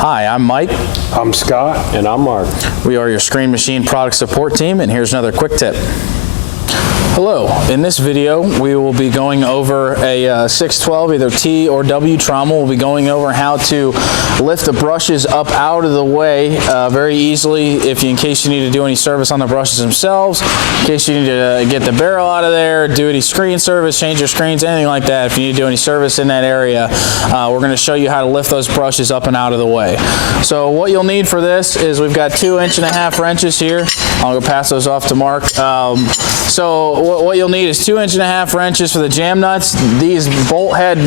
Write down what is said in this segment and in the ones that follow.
Hi, I'm Mike. I'm Scott. And I'm Mark. We are your Screen Machine product support team, and here's another quick tip. Hello, in this video we will be going over a 612, either T or W trommel. We'll be going over how to lift the brushes up out of the way very easily in case you need to do any service on the brushes themselves, in case you need to get the barrel out of there, do any screen service, change your screens, anything like that. If you need to do any service in that area, we're going to show you how to lift those brushes up and out of the way. So what you'll need for this is we've got 2.5-inch wrenches here. I'll go pass those off to Mark. So what you'll need is 2.5-inch wrenches for the jam nuts. These bolt head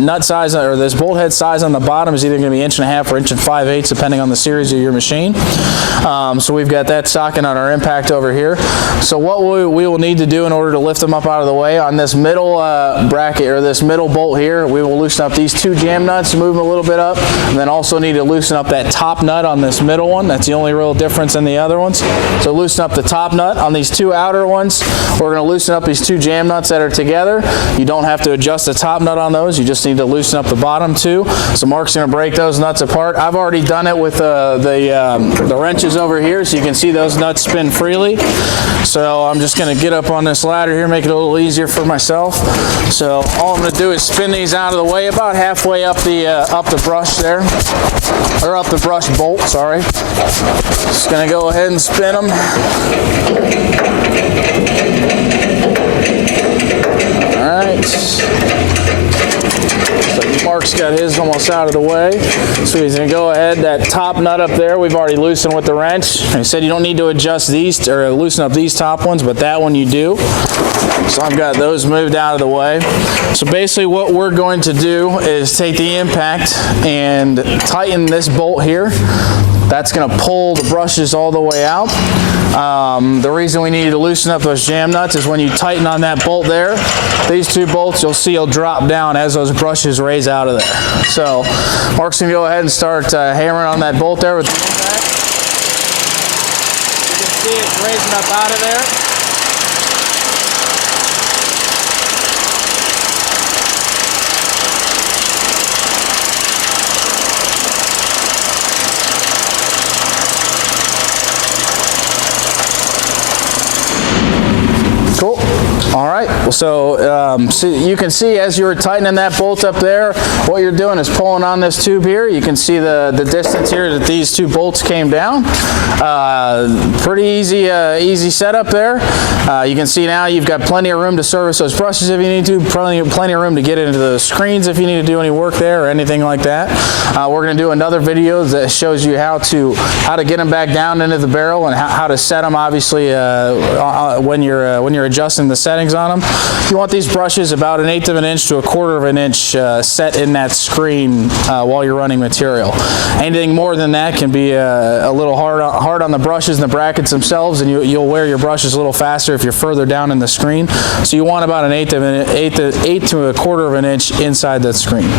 nut size, or this bolt head size on the bottom, is either going to be 1.5 or 1.5 depending on the series of your machine. So we've got that socket on our impact over here. So what we will need to do in order to lift them up out of the way, on this middle bracket, or this middle bolt here, we will loosen up these two jam nuts, move them a little bit up, and then also need to loosen up that top nut on this middle one. That's the only real difference in the other ones. So loosen up the top nut. On these two outer ones, we're going to loosen up these two jam nuts that are together. You don't have to adjust the top nut on those. You just need to loosen up the bottom two. So Mark's going to break those nuts apart. I've already done it with the wrenches over here, so you can see those nuts spin freely. So I'm just going to get up on this ladder here, make it a little easier for myself. So all I'm going to do is spin these out of the way about halfway up the brush there, or up the brush bolt, sorry. Just going to go ahead and spin them. Alright, so Mark's got his almost out of the way, so he's going to go ahead, that top nut up there we've already loosened with the wrench. He said you don't need to adjust these or loosen up these top ones, but that one you do. So I've got those moved out of the way. So basically what we're going to do is take the impact and tighten this bolt here. That's going to pull the brushes all the way out. The reason we need to loosen up those jam nuts is when you tighten on that bolt there, these two bolts you'll see will drop down as those brushes raise out of there. So Mark's going to go ahead and start hammering on that bolt there with the impact. You can see it's raising up out of there. Cool. All right. So you can see as you're tightening that bolt up there, what you're doing is pulling on this tube here. You can see the distance here that these two bolts came down. Pretty easy setup there. You can see now you've got plenty of room to service those brushes if you need to, plenty of room to get into the screens if you need to do any work there or anything like that. We're going to do another video that shows you how to get them back down into the barrel and how to set them, obviously, when you're adjusting the settings on them. You want these brushes about 1/8 inch to 1/4 inch set in that screen while you're running material. Anything more than that can be a little hard on the brushes and the brackets themselves, and you'll wear your brushes a little faster if you're further down in the screen. So you want about 1/8 to 1/4 inch inside that screen.